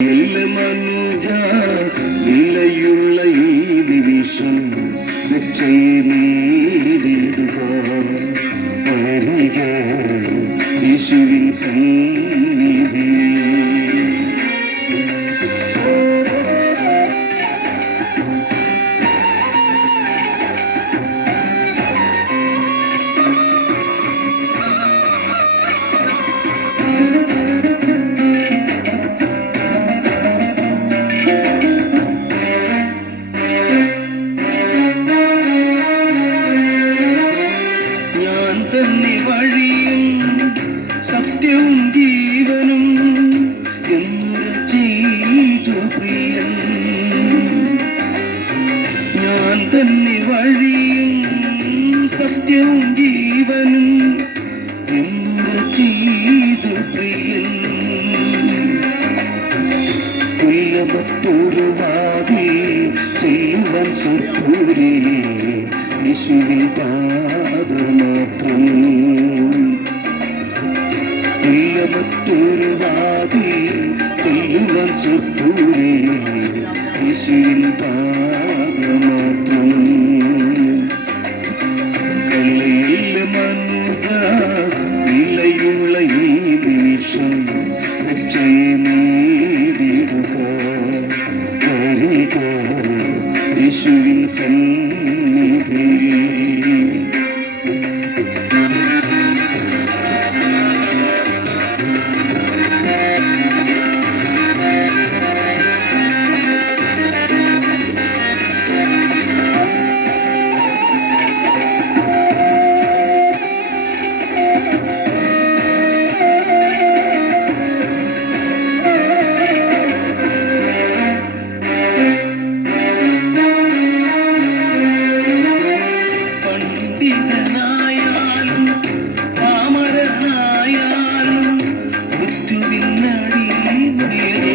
മനുജ വിലയുള്ള ഈ നിമിഷം നേരിടുക വരിക യേശുവിൻ സന്നിധി. തന്നെ വഴിയും സത്യവും ജീവനും എന്ന് ചെയ്തു പ്രിയൻ. ഞാൻ തന്നെ വഴിയും സത്യവും ജീവനും എന്ന് ചെയ്തു പ്രിയൻ. തുല്യമൊരുവാതി ചെയ്യുവാൻ സുഖൂരേ യേശുവിൻ പാദമാത്രം. തുല്യമൊരുവാതി ചെയ്യുവാൻ സുഖൂരേ യേശുവിൻ പാദമാത്രം. കള്ളയിൽ മനുജ വിലയുള്ള ഈ നിമിഷം രക്ഷയെ നേരിടുക വരിക യേശുവിൻ സന്നിധി. പണ്ഡിതനായാലും പാമരനായാലും മൃത്യുവിനടിമയല്ലേ.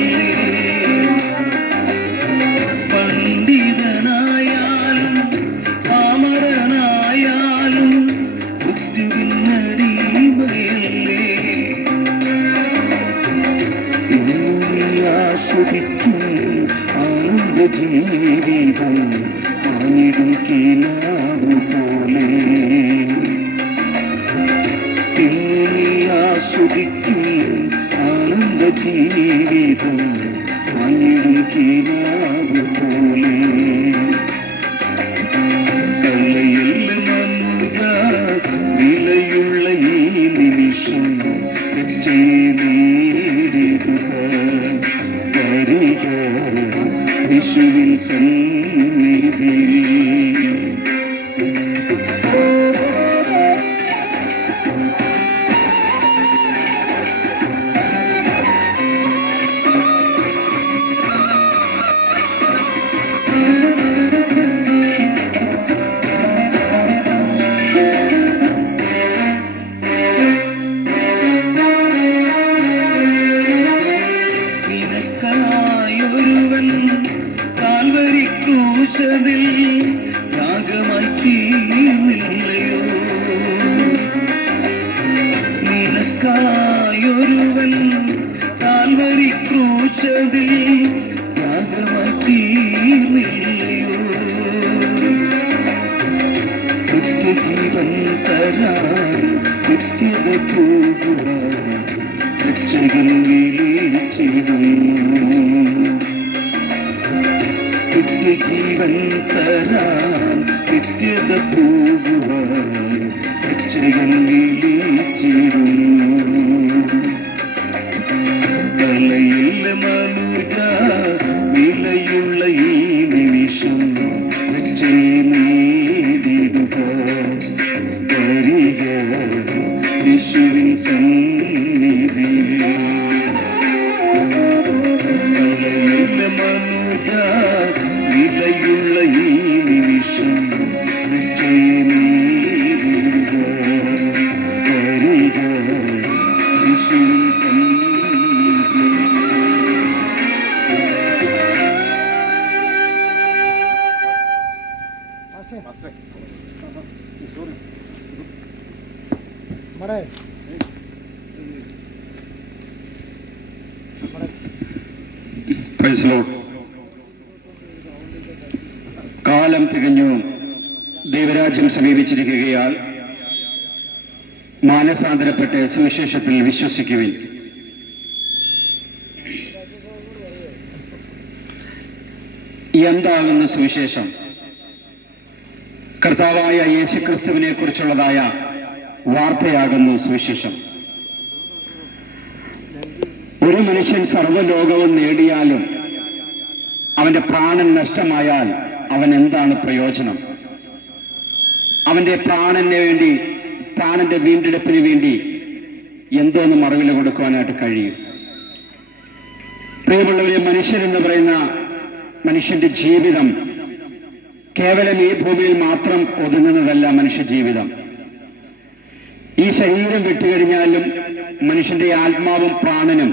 പണ്ഡിതനായാലും പാമരനായാലും മൃത്യുവിനടിമയല്ലേ. ആസ്വദിക്കും ആനന്ദ ജീവിതം ആനിടും കിനാവ് പോലെ. ആസ്വദിക്കും ആനന്ദ ജീവിതം ആനിടും കിനാവ് പോലെ. കള്ളയിൽ മനുജ വിലയുള്ള ഈ നിമിഷം രക്ഷയെ നേരിടുക വരിക യേശുവിൻ സന്നിധി. നിനക്കായൊരുവൻ കാൽവരി ക്രൂശിൽ യാഗമായി തീർന്നില്ലയോ. നിനക്കായൊരുവൻ കാൽവരി ക്രൂശിൽ യാഗമായി തീർന്നില്ലയോ. നിത്യജീവൻ തരാൻ നിത്യത പോകുവാൻ രക്ഷകൻ വിളിച്ചിടുന്നു. നിത്യജീവൻ തരാൻ നിത്യത പോകുവാൻ രക്ഷകൻ വിളിച്ചിടുന്നു. കള്ളയിൽ മനുജ വിലയുള്ള ഈ നിമിഷം രക്ഷയെ നേരിടുക വരിക യേശുവിൻ സന്നിധി. കള്ളയിൽ മനുജ വിലയുള്ള ഈ നിമിഷം രക്ഷയെ നേരിടുക വരിക യേശുവിൻ സന്നിധി. Praise Lord. കാലം തികഞ്ഞു ദൈവരാജ്യം സമീപിച്ചിരിക്കുകയാൽ മാനസാന്തരപ്പെട്ട് സുവിശേഷത്തിൽ വിശ്വസിക്കുവിൻ. എന്താകുന്ന സുവിശേഷം? കർത്താവായ യേശുക്രിസ്തുവിനെ കുറിച്ചുള്ളതായ വാർത്തയാകുന്നു സുവിശേഷം. ഒരു മനുഷ്യൻ സർവ്വലോകവും നേടിയാലും അവന്റെ പ്രാണൻ നഷ്ടമായാൽ അവൻ എന്താണ് പ്രയോജനം? അവന്റെ പ്രാണന് വേണ്ടി, പ്രാണന്റെ വീണ്ടെടുപ്പിന് വേണ്ടി എന്തോന്ന് മറുവില കൊടുക്കുവാനായിട്ട് കഴിയും? പ്രിയമുള്ളവരെ, മനുഷ്യരെന്ന് പറയുന്ന മനുഷ്യന്റെ ജീവിതം കേവലം ഈ ഭൂമിയിൽ മാത്രം ഒതുങ്ങുന്നതല്ല. മനുഷ്യ ജീവിതം ഈ ശരീരം വിട്ടുകഴിഞ്ഞാലും മനുഷ്യന്റെ ആത്മാവും പ്രാണനും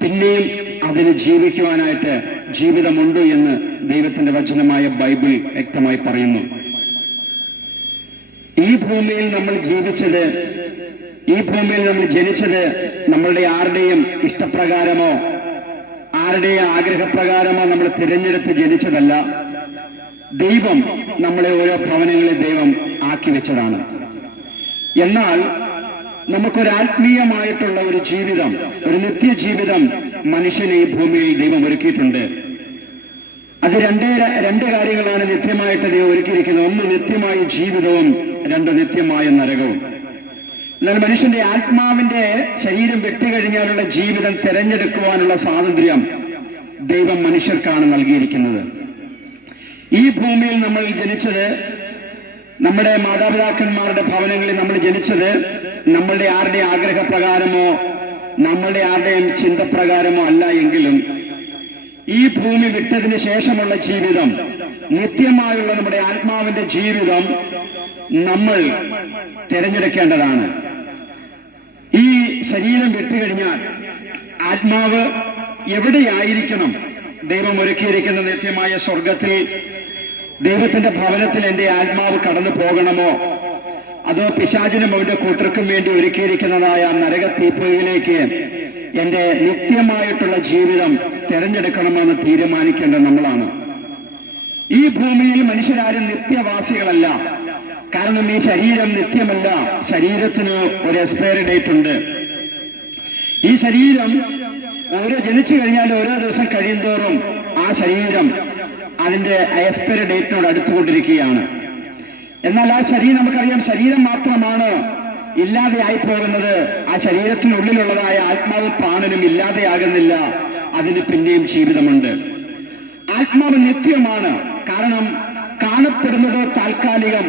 പിന്നെയും അതിന് ജീവിക്കുവാനായിട്ട് ജീവിതമുണ്ട് എന്ന് ദൈവത്തിന്റെ വചനമായ ബൈബിൾ വ്യക്തമായി പറയുന്നു. ഈ ഭൂമിയിൽ നമ്മൾ ജീവിച്ചത്, ഈ ഭൂമിയിൽ നമ്മൾ ജനിച്ചത് നമ്മളുടെ ആരുടെയും ഇഷ്ടപ്രകാരമോ ആരുടെയും ആഗ്രഹപ്രകാരമോ നമ്മൾ തിരഞ്ഞെടുത്ത് ജനിച്ചതല്ല. ദൈവം നമ്മളെ ഓരോ ഭവനങ്ങളിൽ ദൈവം ആക്കി വെച്ചതാണ്. എന്നാൽ നമുക്കൊരാത്മീയമായിട്ടുള്ള ഒരു ജീവിതം, ഒരു നിത്യജീവിതം മനുഷ്യനെ ഈ ഭൂമിയിൽ ദൈവം ഒരുക്കിയിട്ടുണ്ട്. അത് രണ്ട് കാര്യങ്ങളാണ് നിത്യമായിട്ട് ദൈവം ഒരുക്കിയിരിക്കുന്നത്. ഒന്ന് നിത്യമായ ജീവിതവും, രണ്ട് നിത്യമായ നരകവും. എന്നാൽ മനുഷ്യന്റെ ആത്മാവിന്റെ ശരീരം വിട്ടുകഴിഞ്ഞാലുള്ള ജീവിതം തിരഞ്ഞെടുക്കുവാനുള്ള സ്വാതന്ത്ര്യം ദൈവം മനുഷ്യർക്കാണ് നൽകിയിരിക്കുന്നത്. ഈ ഭൂമിയിൽ നമ്മൾ ജനിച്ചത്, നമ്മുടെ മാതാപിതാക്കന്മാരുടെ ഭവനങ്ങളിൽ നമ്മൾ ജനിച്ചത് നമ്മളുടെ ആരുടെ ആഗ്രഹപ്രകാരമോ നമ്മളുടെ ആരുടെയും ചിന്തപ്രകാരമോ അല്ല എങ്കിലും ഈ ഭൂമി വിട്ടതിന് ശേഷമുള്ള ജീവിതം, നിത്യമായുള്ള നമ്മുടെ ആത്മാവിന്റെ ജീവിതം നമ്മൾ തിരഞ്ഞെടുക്കേണ്ടതാണ്. ഈ ശരീരം വിട്ടുകഴിഞ്ഞാൽ ആത്മാവ് എവിടെയായിരിക്കണം? ദൈവം ഒരുക്കിയിരിക്കുന്ന നിത്യമായ സ്വർഗത്തിൽ, ദൈവത്തിന്റെ ഭവനത്തിൽ എന്റെ ആത്മാവ് കടന്നു പോകണമോ, അതോ പിശാചിനും അവന്റെ കൂട്ടർക്കും വേണ്ടി ഒരുക്കിയിരിക്കുന്നതായ നരക തീപ്പൊയ്യിലേക്ക് എന്റെ നിത്യമായിട്ടുള്ള ജീവിതം തിരഞ്ഞെടുക്കണമെന്ന് തീരുമാനിക്കേണ്ടത് നമ്മളാണ്. ഈ ഭൂമിയിൽ മനുഷ്യരാരും നിത്യവാസികളല്ല. കാരണം ഈ ശരീരം നിത്യമല്ല. ശരീരത്തിന് ഒരു എക്സ്പയറി ഡേറ്റ് ഉണ്ട്. ഈ ശരീരം ജനിച്ചു കഴിഞ്ഞാൽ ഓരോ ദിവസം കഴിയുന്തോറും ആ ശരീരം അതിന്റെ എക്സ്പയറി ഡേറ്റിനോട് അടുത്തുകൊണ്ടിരിക്കുകയാണ്. എന്നാൽ ആ ശരീരം, നമുക്കറിയാം, ശരീരം മാത്രമാണ് ഇല്ലാതെയായി പോകുന്നത്. ആ ശരീരത്തിനുള്ളിലുള്ളതായ ആത്മാവും പ്രാണനും ഇല്ലാതെയാകുന്നില്ല. അതിന് പിന്നെയും ജീവിതമുണ്ട്. ആത്മാവ് നിത്യമാണ്. കാരണം കാണപ്പെടുന്നത് താൽക്കാലികം,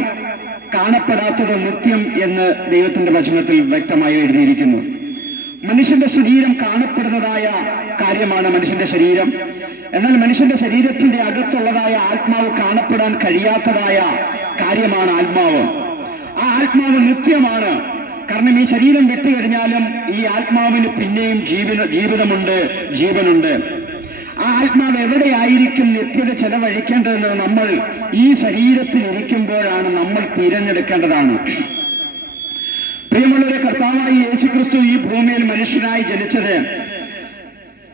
കാണപ്പെടാത്തത് നിത്യം എന്ന് ദൈവത്തിന്റെ വചനത്തിൽ വ്യക്തമായി എഴുതിയിരിക്കുന്നു. മനുഷ്യന്റെ ശരീരം കാണപ്പെടുന്നതായ കാര്യമാണ് മനുഷ്യന്റെ ശരീരം. എന്നാൽ മനുഷ്യന്റെ ശരീരത്തിന്റെ അകത്തുള്ളതായ ആത്മാവ് കാണപ്പെടാൻ കഴിയാത്തതായ കാര്യമാണ് ആത്മാവ്. ആ ആത്മാവ് നിത്യമാണ്. കാരണം ഈ ശരീരം വിട്ടുകഴിഞ്ഞാലും ഈ ആത്മാവിന് പിന്നെയും ജീവിതമുണ്ട്, ജീവനുണ്ട്. ആ ആത്മാവ് എവിടെയായിരിക്കും നിത്യത ചെലവഴിക്കേണ്ടതെന്ന് നമ്മൾ ഈ ശരീരത്തിൽ ഇരിക്കുമ്പോഴാണ് നമ്മൾ തിരഞ്ഞെടുക്കേണ്ടതാണ്. പ്രിയമുള്ളവരെ, കർത്താവായ യേശുക്രിസ്തു ഈ ഭൂമിയിൽ മനുഷ്യനായി ജനിച്ചത്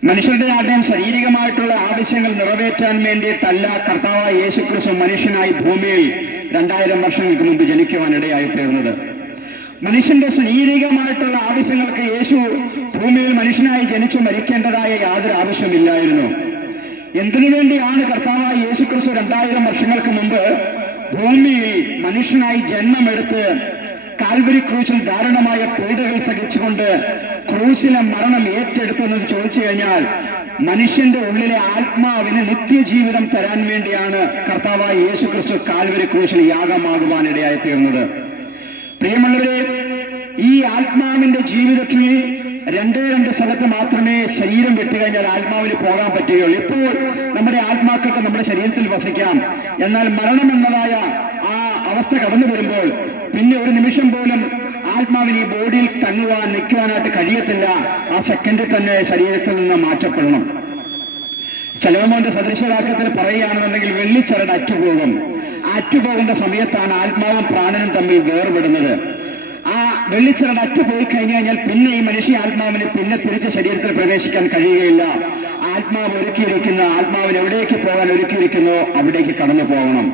മനുഷ്യരുടെ ആരുടെയും ശാരീരികമായിട്ടുള്ള ആവശ്യങ്ങൾ നിറവേറ്റാൻ വേണ്ടിയിട്ടല്ല. കർത്താവായ യേശുക്രിസ്തു മനുഷ്യനായി ഭൂമിയിൽ 2000 വർഷങ്ങൾക്ക് മുമ്പ് ജനിക്കുവാൻ ഇടയായി തീർന്നത്. മനുഷ്യന്റെ ശാരീരികമായിട്ടുള്ള ആവശ്യങ്ങൾക്ക് യേശു ഭൂമിയിൽ മനുഷ്യനായി ജനിച്ചു മരിക്കേണ്ടതായ യാതൊരു ആവശ്യമില്ലായിരുന്നു. എന്തിനു വേണ്ടിയാണ് കർത്താവായ യേശുക്രിസ്തു 2000 വർഷങ്ങൾക്ക് മുമ്പ് ഭൂമിയിൽ മനുഷ്യനായി ജന്മമെടുത്ത് കാൽവരി ക്രൂശിൽ ദാരുണമായ പീഡകൾ സഹിച്ചുകൊണ്ട് ക്രൂശിലെ മരണം ഏറ്റെടുത്തെന്ന് ചോദിച്ചു കഴിഞ്ഞാൽ, മനുഷ്യന്റെ ഉള്ളിലെ ആത്മാവിന് നിത്യജീവിതം തരാൻ വേണ്ടിയാണ് കർത്താവായ യേശുക്രിസ്തു കാൽവരി ക്രൂശിൽ യാഗമാകുവാനിടയായി തീർന്നത്. പ്രിയമുള്ളവരെ, ഈ ആത്മാവിന്റെ ജീവിതത്തിൽ രണ്ട് സ്ഥലത്ത് മാത്രമേ ശരീരം വിട്ടുകഴിഞ്ഞാൽ ആത്മാവിന് പോകാൻ പറ്റുകയുള്ളൂ. ഇപ്പോൾ നമ്മുടെ ആത്മാക്കൾക്ക് നമ്മുടെ ശരീരത്തിൽ വസിക്കാം. എന്നാൽ മരണം എന്നതായ ആ അവസ്ഥ കടന്നു വരുമ്പോൾ പിന്നെ ഒരു നിമിഷം പോലും ആത്മാവിന് ഈ ബോഡിയിൽ തങ്ങുവാൻ, നിൽക്കുവാനായിട്ട് കഴിയത്തില്ല. ആ സെക്കൻഡിൽ തന്നെ ശരീരത്തിൽ നിന്ന് മാറ്റപ്പെടണം. ശലോമോന്റെ സദൃശവാക്യത്തിൽ പറയുകയാണെന്നുണ്ടെങ്കിൽ വെള്ളിച്ചരട് അറ്റുപോകും. അറ്റുപോകുന്ന സമയത്താണ് ആത്മാവും പ്രാണനും തമ്മിൽ വേർപെടുന്നത്. ആ വെള്ളിച്ചരട് അറ്റുപോയി കഴിഞ്ഞു കഴിഞ്ഞാൽ പിന്നെ ഈ മനുഷ്യ ആത്മാവിന് പിന്നെ തിരിച്ച് ശരീരത്തിൽ പ്രവേശിക്കാൻ കഴിയുകയില്ല. ആത്മാവിന് എവിടേക്ക് പോകാൻ ഒരുക്കിയിരിക്കുന്നോ അവിടേക്ക് കടന്നു പോകണം.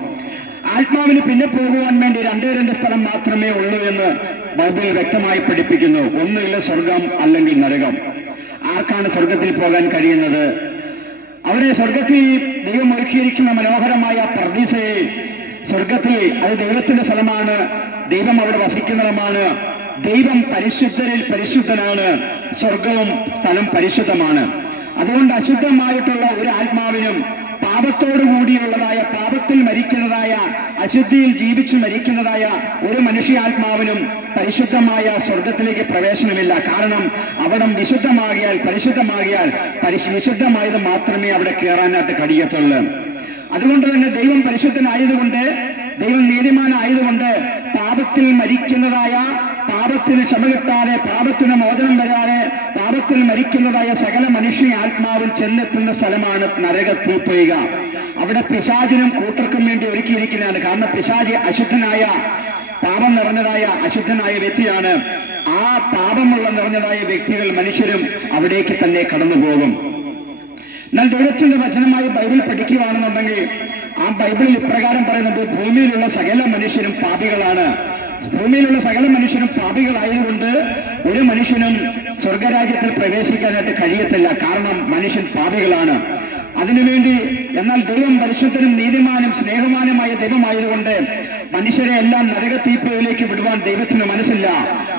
ആത്മാവിന് പിന്നെ പോകുവാൻ വേണ്ടി രണ്ട് സ്ഥലം മാത്രമേ ഉള്ളൂ എന്ന് ബൈബിൾ വ്യക്തമായി പഠിപ്പിക്കുന്നു. ഒന്നുകിൽ സ്വർഗം അല്ലെങ്കിൽ നരകം. ആർക്കാണ് സ്വർഗത്തിൽ പോകാൻ കഴിയുന്നത്? അവിടെ സ്വർഗത്തിൽ ദൈവം ഒരുക്കിയിരിക്കുന്ന മനോഹരമായ പർദീസയെ, സ്വർഗത്തിൽ അത് ദൈവത്തിന്റെ സ്ഥലമാണ്, ദൈവം അവിടെ വസിക്കുന്നിടമാണ്, ദൈവം പരിശുദ്ധരിൽ പരിശുദ്ധനാണ്, സ്വർഗവും സ്ഥലം പരിശുദ്ധമാണ്. അതുകൊണ്ട് അശുദ്ധമായിട്ടുള്ള ഒരു ആത്മാവിനും പാപത്തോടു കൂടിയുള്ളതായ, പാപത്തിൽ മരിക്കുന്നതായ, അശുദ്ധിയിൽ ജീവിച്ചു മരിക്കുന്നതായ ഒരു മനുഷ്യാത്മാവിനും പരിശുദ്ധമായ സ്വർഗത്തിലേക്ക് പ്രവേശനമില്ല. കാരണം അവിടെ വിശുദ്ധമാകിയാൽ, പരിശുദ്ധമാകിയാൽ വിശുദ്ധമായത് മാത്രമേ അവിടെ കയറാനായിട്ട് കഴിയത്തുള്ളൂ. അതുകൊണ്ട് തന്നെ ദൈവം പരിശുദ്ധനായതുകൊണ്ട്, ദൈവം നീതിമാനായതുകൊണ്ട് പാപത്തിൽ മരിക്കുന്നതായ, പാപത്തിന് ക്ഷമ കിട്ടാതെ, പാപത്തിന് മോചനം വരാതെ പാപത്തിൽ മരിക്കുന്നതായ സകല മനുഷ്യ ആത്മാവും ചെന്നെത്തുന്ന സ്ഥലമാണ് നരക തീപ്പൊയ്ക. അവിടെ പിശാചിനും കൂട്ടർക്കും വേണ്ടി ഒരുക്കിയിരിക്കുന്നതാണ്. കാരണം പിശാചി അശുദ്ധനായ, പാപം നിറഞ്ഞതായ അശുദ്ധനായ വ്യക്തിയാണ്. ആ പാപമുള്ള നിറഞ്ഞതായ വ്യക്തികൾ, മനുഷ്യരും അവിടേക്ക് തന്നെ കടന്നു പോകും. എന്നാൽ ദൈവത്തിന്റെ വചനമായി ബൈബിൾ പഠിക്കുകയാണെന്നുണ്ടെങ്കിൽ ആ ബൈബിളിൽ ഇപ്രകാരം പറയുന്നത്, ഭൂമിയിലുള്ള സകല മനുഷ്യരും പാപികളാണ്. ഭൂമിയിലുള്ള സകല മനുഷ്യരും പാപികളായതുകൊണ്ട് ഒരു മനുഷ്യനും സ്വർഗരാജ്യത്തിൽ പ്രവേശിക്കാനായിട്ട് കഴിയത്തില്ല. കാരണം മനുഷ്യൻ പാപികളാണ്. അതിനുവേണ്ടി എന്നാൽ ദൈവം പരിശുദ്ധനും നീതിമാനും സ്നേഹവാനുമായ ദൈവമായതുകൊണ്ട് മനുഷ്യരെ എല്ലാം നരക തീപ്പൊയ്കയിലേക്ക് വിടുവാൻ ദൈവത്തിന് മനസ്സില്ല.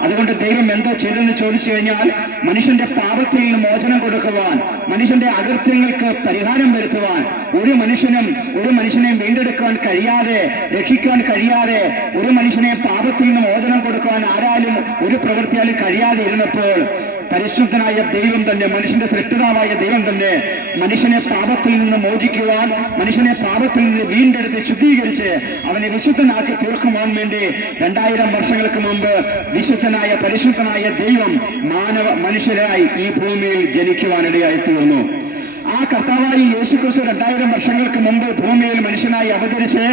അതുകൊണ്ട് ദൈവം എന്തോ ചെയ്തെന്ന് ചോദിച്ചു കഴിഞ്ഞാൽ, മനുഷ്യന്റെ പാപത്തിൽ നിന്ന് മോചനം കൊടുക്കുവാൻ, മനുഷ്യന്റെ അകൃത്യങ്ങൾക്ക് പരിഹാരം വരുത്തുവാൻ, ഒരു മനുഷ്യനെയും വീണ്ടെടുക്കുവാൻ കഴിയാതെ, രക്ഷിക്കുവാൻ കഴിയാതെ, ഒരു മനുഷ്യനെ പാപത്തിൽ നിന്ന് മോചനം കൊടുക്കുവാൻ ആരാലും ഒരു പ്രവൃത്തിയാലും കഴിയാതെ ഇരുന്നപ്പോൾ പരിശുദ്ധനായ ദൈവം തന്നെ, മനുഷ്യന്റെ സൃഷ്ടിതാവായ ദൈവം തന്നെ മനുഷ്യനെ പാപത്തിൽ നിന്ന് മോചിക്കുവാൻ, മനുഷ്യനെ പാപത്തിൽ നിന്ന് വീണ്ടെടുത്ത് ശുദ്ധീകരിച്ച് അവനെ വിശുദ്ധനാക്കി തീർക്കുവാൻ വേണ്ടി 2000 വർഷങ്ങൾക്ക് മുമ്പ് വിശുദ്ധനായ പരിശുദ്ധനായ ദൈവം മനുഷ്യരായി ഈ ഭൂമിയിൽ ജനിക്കുവാനിടയായി തീർന്നു. ആ കർത്താവായ യേശുക്രിസ്തു 2000 വർഷങ്ങൾക്ക് മുമ്പ് ഭൂമിയിൽ മനുഷ്യനായി അവതരിച്ച്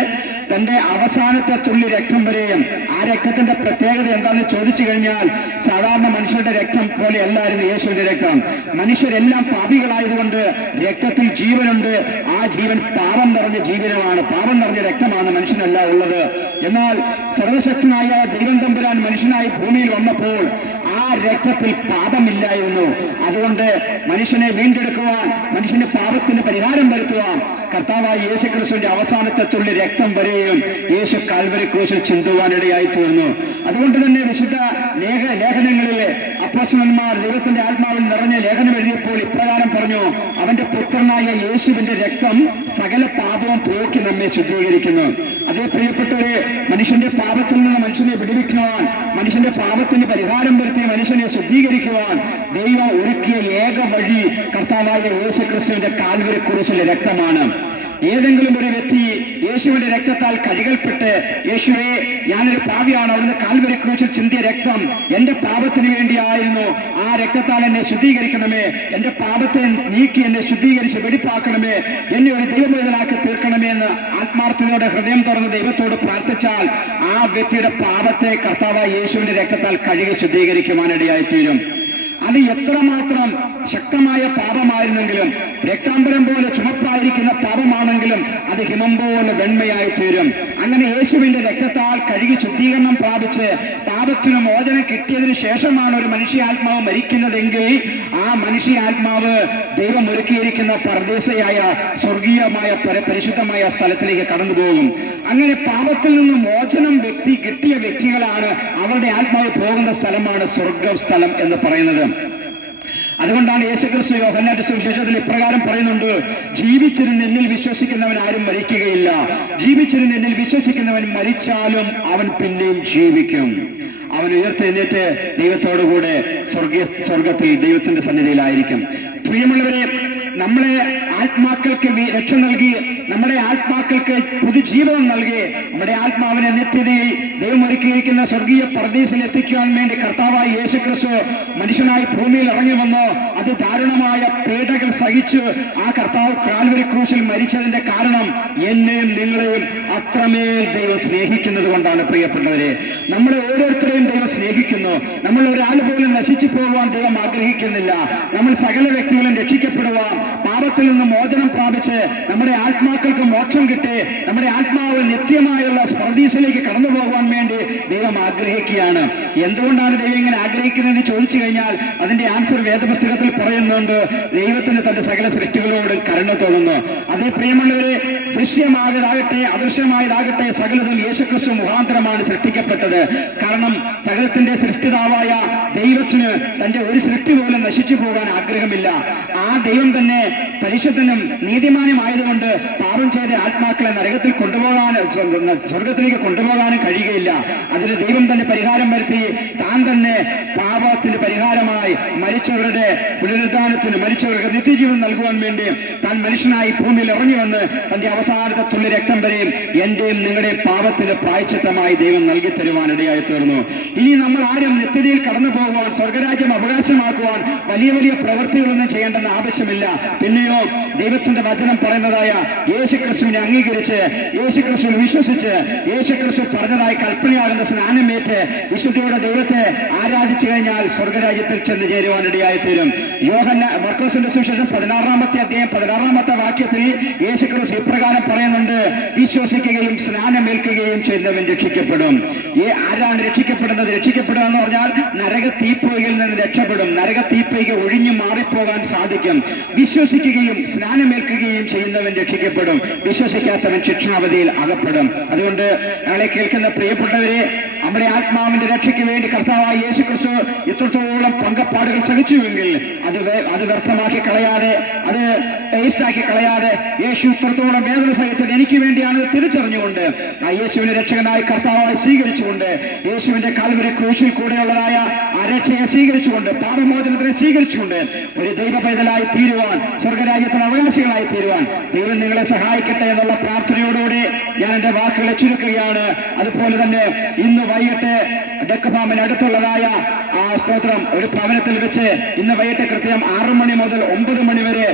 തന്റെ അവസാനത്തെ തുള്ളി രക്തം വരെയും, ആ രക്തത്തിന്റെ പ്രത്യേകത എന്താണെന്ന് ചോദിച്ചു കഴിഞ്ഞാൽ, സാധാരണ മനുഷ്യരുടെ രക്തം പോലെ അല്ലായിരുന്നു യേശുവിന്റെ രക്തം. മനുഷ്യരെല്ലാം പാപികളായതുകൊണ്ട് രക്തത്തിൽ ജീവനുണ്ട്. ആ ജീവൻ പാപം നിറഞ്ഞ ജീവനമാണ്, പാപം നിറഞ്ഞ രക്തമാണ് മനുഷ്യനല്ല ഉള്ളത്. എന്നാൽ സർവശക്തനായ ദൈവം തമ്പുരാൻ മനുഷ്യനായി ഭൂമിയിൽ വന്നപ്പോൾ ആ രക്തത്തിൽ പാപമില്ലായിരുന്നു. അതുകൊണ്ട് മനുഷ്യനെ വീണ്ടെടുക്കുവാൻ, മനുഷ്യന്റെ പാപത്തിന് പരിഹാരം വരുത്തുവാൻ കർത്താവായ യേശുക്രിസ്തുവിന്റെ അവസാനത്തെ തുള്ളി രക്തം വരെയും യേശു കാൽവരി ക്രൂശിൽ ചിന്തുവാനിടയായി തീർന്നു. അതുകൊണ്ട് തന്നെ വിശുദ്ധ ലേഖനങ്ങളിലെ അപ്പോസ്തലന്മാർ ദൈവത്തിന്റെ ആത്മാവിൽ നിറഞ്ഞ ലേഖനം എഴുതിയപ്പോൾ ഇപ്രകാരം പറഞ്ഞു, അവന്റെ പുത്രനായ യേശുവിന്റെ രക്തം സകല പാപവും പോക്കി നമ്മെ ശുദ്ധീകരിക്കുന്നു. അതേ പ്രിയപ്പെട്ടവരെ, മനുഷ്യന്റെ പാപത്തിൽ നിന്ന് മനുഷ്യനെ വിടുവിക്കുവാൻ, മനുഷ്യന്റെ പാപത്തിന് പരിഹാരം വരുത്തി മനുഷ്യനെ ശുദ്ധീകരിക്കുവാൻ ദൈവം ഒരുക്കിയ ഏക വഴി കർത്താവായ യേശുക്രിസ്തുവിന്റെ കാൽവരി ക്രൂശിലെ രക്തമാണ്. ഏതെങ്കിലും ഒരു വ്യക്തി യേശുവിന്റെ രക്തത്താൽ കഴുകൽപ്പെട്ട്, യേശുവേ ഞാനൊരു പാപിയാണ്, അവിടുന്ന് കാൽവരി ക്രൂശിൽ ചിന്തിയ രക്തം എന്റെ പാപത്തിന് വേണ്ടിയായിരുന്നു, ആ രക്തത്താൽ എന്നെ ശുദ്ധീകരിക്കണമേ, എന്റെ പാപത്തെ നീക്കി എന്നെ ശുദ്ധീകരിച്ച് വെടിപ്പാക്കണമേ, എന്നെ ഒരു ദൈവമേതലാക്കി തീർക്കണമേ എന്ന് ആത്മാർത്ഥതയോടെ ഹൃദയം തുറന്ന് ദൈവത്തോട് പ്രാർത്ഥിച്ചാൽ ആ വ്യക്തിയുടെ പാപത്തെ കർത്താവായ യേശുവിന്റെ രക്തത്താൽ കഴുകി ശുദ്ധീകരിക്കുവാനിടയായി തീരും. അത് എത്രമാത്രം ശക്തമായ പാപമായിരുന്നെങ്കിലും, രക്താംബരം പോലെ ചുമപ്പായിരിക്കുന്ന പാപമാണെങ്കിലും അത് ഹിമം പോലെ വെണ്മയായി തീരും. അങ്ങനെ യേശുവിന്റെ രക്തത്താൽ കഴുകി ശുദ്ധീകരണം പ്രാപിച്ച് പാപത്തിന് മോചനം കിട്ടിയതിനു ശേഷമാണ് ഒരു മനുഷ്യാത്മാവ് മരിക്കുന്നതെങ്കിൽ ആ മനുഷ്യാത്മാവ് ദൈവം ഒരുക്കിയിരിക്കുന്ന പർദീസയായ സ്വർഗീയമായ പരിശുദ്ധമായ സ്ഥലത്തിലേക്ക് കടന്നുപോകും. അങ്ങനെ പാപത്തിൽ നിന്ന് മോചനം കിട്ടിയ വ്യക്തികളാണ്, അവരുടെ ആത്മാവ് പോകുന്ന സ്ഥലമാണ് സ്വർഗസ്ഥലം എന്ന് പറയുന്നത്. അതുകൊണ്ടാണ് യേശുക്രിസ്തു യോഹന്നാന്റെ സുവിശേഷത്തിൽ ഇപ്രകാരം പറയുന്നുണ്ട്, ജീവിച്ചിരുന്ന് എന്നിൽ വിശ്വസിക്കുന്നവൻ ആരും മരിക്കുകയില്ല, ജീവിച്ചിരുന്ന് എന്നിൽ വിശ്വസിക്കുന്നവൻ മരിച്ചാലും അവൻ പിന്നെയും ജീവിക്കും. അവൻ ഉയർത്തെഴുന്നേറ്റ് ദൈവത്തോടുകൂടെ സ്വർഗത്തിൽ ദൈവത്തിന്റെ സന്നിധിയിലായിരിക്കും. പ്രിയമുള്ളവരെ, നമ്മളെ ആത്മാക്കൾക്ക് രക്ഷ നൽകി, നമ്മുടെ ആത്മാക്കൾക്ക് പുതുജീവനം നൽകി, നമ്മുടെ ആത്മാവിനെ നിത്യതയിൽ ദൈവം ഒരുക്കിയിരിക്കുന്ന സ്വർഗീയ പർദീസിൽ എത്തിക്കുവാൻ വേണ്ടി കർത്താവായ യേശുക്രിസ്തു മനുഷ്യനായി ഭൂമിയിൽ ഇറങ്ങി വന്നു. അതിദാരുണമായ പീഡകൾ സഹിച്ച് ആ കർത്താവ് കാൽവരി ക്രൂശിൽ മരിച്ചതിന്റെ കാരണം എന്നെയും നിങ്ങളെയും അത്രമേൽ ദൈവം സ്നേഹിക്കുന്നത് കൊണ്ടാണ്. പ്രിയപ്പെട്ടവരെ, നമ്മളെ ഓരോരുത്തരെയും ദൈവം സ്നേഹിക്കുന്നു. നമ്മൾ ഒരാൾ പോലും നശിച്ചു പോകുവാൻ ദൈവം ആഗ്രഹിക്കുന്നില്ല. നമ്മൾ സകല വ്യക്തികളും രക്ഷിക്കപ്പെടുവാൻ, പാപത്തിൽ നിന്ന് മോചനം പ്രാപിച്ച് നമ്മുടെ ആത്മാക്കൾക്ക് മോക്ഷം കിട്ടി നമ്മുടെ ആത്മാവ് നിത്യമായുള്ള സ്പർദീസിലേക്ക് കടന്നു പോകുവാൻ വേണ്ടി ദൈവം ആഗ്രഹിക്കുകയാണ്. എന്തുകൊണ്ടാണ് ദൈവം ഇങ്ങനെ ആഗ്രഹിക്കുന്നതെന്ന് ചോദിച്ചു കഴിഞ്ഞാൽ അതിന്റെ ആൻസർ വേദപുസ്തകത്തിൽ പറയുന്നുണ്ട്. ദൈവത്തിന് തന്റെ സകല സൃഷ്ടികളോട് കരുണ തോന്നുന്നു. അതേ പ്രിയമുള്ളവരെ, ദൃശ്യമായതാകട്ടെ അദൃശ്യമായതാകട്ടെ സകലതും യേശുക്രിസ്തു മുഖാന്തരമാണ് സൃഷ്ടിക്കപ്പെട്ടത്. കാരണം സകലത്തിന്റെ സൃഷ്ടിതാവായ ദൈവത്തിന് തന്റെ ഒരു സൃഷ്ടി പോലും നശിച്ചു പോകാൻ ആഗ്രഹമില്ല. ആ ദൈവം തന്നെ പരിശുദ്ധനും നീതിമാനുമായതുകൊണ്ട് പാപം ചെയ്ത ആത്മാക്കളെ നരകത്തിൽ കൊണ്ടുപോകാനും സ്വർഗത്തിലേക്ക് കൊണ്ടുപോകാനും കഴിയുകയില്ല. അതിന് ദൈവം തന്നെ പരിഹാരം വരുത്തി താൻ തന്നെ പാപത്തിന് പരിഹാരമായി മരിച്ചവരുടെ പുനരുദ്ധാനത്തിന് മരിച്ചവർക്ക് നിത്യജീവൻ നൽകുവാൻ വേണ്ടി താൻ മനുഷ്യനായി ഭൂമിയിൽ ഇറങ്ങി വന്ന് തന്റെ അവസാനത്തെ തുള്ളി രക്തം വരെയും എന്റെയും നിങ്ങളുടെയും പാപത്തിന് പ്രായശ്ചിത്തമായി ദൈവം നൽകി തരുവാനിടയായി തീർന്നു. ഇനി നമ്മൾ ആരും നിത്യതയിൽ കടന്നു പോകുവാൻ സ്വർഗരാജ്യം അവകാശമാക്കുവാൻ വലിയ വലിയ പ്രവൃത്തികളൊന്നും ചെയ്യേണ്ടെന്ന് ആവശ്യമില്ല. പിന്നെയോ ദൈവത്തിന്റെ വചനം പറയുന്നതായ യേശുക്രിസ്തുവിനെ അംഗീകരിച്ച് യേശുക്രിസ്തുവിൽ വിശ്വസിച്ച് യേശുക്രിസ്തു പറഞ്ഞതായി കൽപ്പനയാകുന്ന സ്നാനമേറ്റ് വിശുദ്ധിയോടെ ദൈവത്തെ ആരാധിച്ചു കഴിഞ്ഞാൽ സ്വർഗരാജ്യത്തിൽ ചെന്ന് ചേരുവാനിടയായി തീരും. മർക്കോസിന്റെ സുവിശേഷം 16-ാമത്തെ അധ്യായം 16-ാമത്തെ വാക്യത്തിൽ യേശുക്രിസ്തു ഇപ്രകാരം പറയുന്നുണ്ട്: വിശ്വസിക്കുകയും സ്നാനമേൽക്കുകയും ചെയ്യുന്നവൻ രക്ഷിക്കപ്പെടും. ആരാണ് രക്ഷിക്കപ്പെടുന്നത്? രക്ഷിക്കപ്പെടുക എന്ന് പറഞ്ഞാൽ നരക തീപ്പൊയ്കയിൽ നിന്ന് രക്ഷപ്പെടും. നരക തീപ്പൊയ്ക ഒഴിഞ്ഞു മാറിപ്പോകാൻ സാധിക്കും. വിശ്വസിക്കുകയും സ്നാനമേൽക്കുകയും ചെയ്യുന്നവൻ രക്ഷിക്കപ്പെടും. വിശ്വസിക്കാത്തവൻ ശിക്ഷാവധിയിൽ അകപ്പെടും. അതുകൊണ്ട് ഞങ്ങളെ കേൾക്കുന്ന പ്രിയപ്പെട്ടവരെ, നമ്മുടെ ആത്മാവിന്റെ രക്ഷയ്ക്ക് വേണ്ടി കർത്താവായ യേശുക്രിസ്തു ഇത്രത്തോളം പങ്കപ്പാടുകൾ സഹിച്ചുവെങ്കിൽ അത് വ്യർത്ഥമാക്കി കളയാതെ, അത് ടേസ്റ്റാക്കി കളയാതെ, യേശു ഇത്രത്തോളം വേദന സഹിച്ചത് എനിക്ക് വേണ്ടിയാണ് തിരിച്ചറിഞ്ഞുകൊണ്ട് ആ യേശുവിനെ രക്ഷകനായി കർത്താവായി സ്വീകരിച്ചുകൊണ്ട് യേശുവിന്റെ കാൽവരി ക്രൂശിൽ കൂടെയുള്ളതായ ആ രക്ഷയെ സ്വീകരിച്ചുകൊണ്ട് പാപമോചനത്തിനെ സ്വീകരിച്ചുകൊണ്ട് ഒരു ദൈവ പൈതലായി തീരുവാൻ, സ്വർഗരാജ്യത്തിന് അവകാശികളായി തീരുവാൻ ദൈവം നിങ്ങളെ സഹായിക്കട്ടെ എന്നുള്ള പ്രാർത്ഥനയോടുകൂടി ഞാൻ എന്റെ വാക്കുകളെ ചുരുക്കുകയാണ്. അതുപോലെ തന്നെ ഇന്ന് വൈകിട്ട് ഡെക്കഫാമിന് അടുത്തുള്ളതായ ആ സ്തോത്രം ഒരു ഭവനത്തിൽ വെച്ച് ഇന്ന് വൈകിട്ട് കൃത്യം 6 മണി മുതൽ 9 മണി വരെ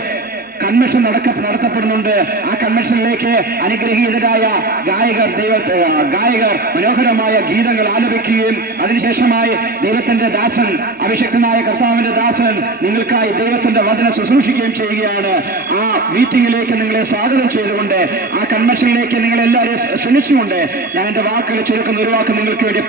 കൺവെൻഷൻ നടത്തപ്പെടുന്നുണ്ട്. ആ കൺവെൻഷനിലേക്ക് അനുഗ്രഹീതരായ ഗായകർ മനോഹരമായ ഗീതങ്ങൾ ആലപിക്കുകയും അതിനുശേഷമായി ദൈവത്തിന്റെ ദാസൻ, അഭിഷിക്തനായ കർത്താവിന്റെ ദാസൻ നിങ്ങൾക്കായി ദൈവത്തിന്റെ വചനം ശുശ്രൂഷിക്കുകയും ചെയ്യുകയാണ്. ആ മീറ്റിംഗിലേക്ക് നിങ്ങളെ സ്വാഗതം ചെയ്തുകൊണ്ട്, ആ കൺവെൻഷനിലേക്ക് നിങ്ങളെല്ലാവരെയും ക്ഷണിച്ചുകൊണ്ട് ഞാൻ എന്റെ വാക്കുകൾ ചുരുക്കുന്ന ഒരു വാക്ക് നിങ്ങൾക്ക് വേണ്ടി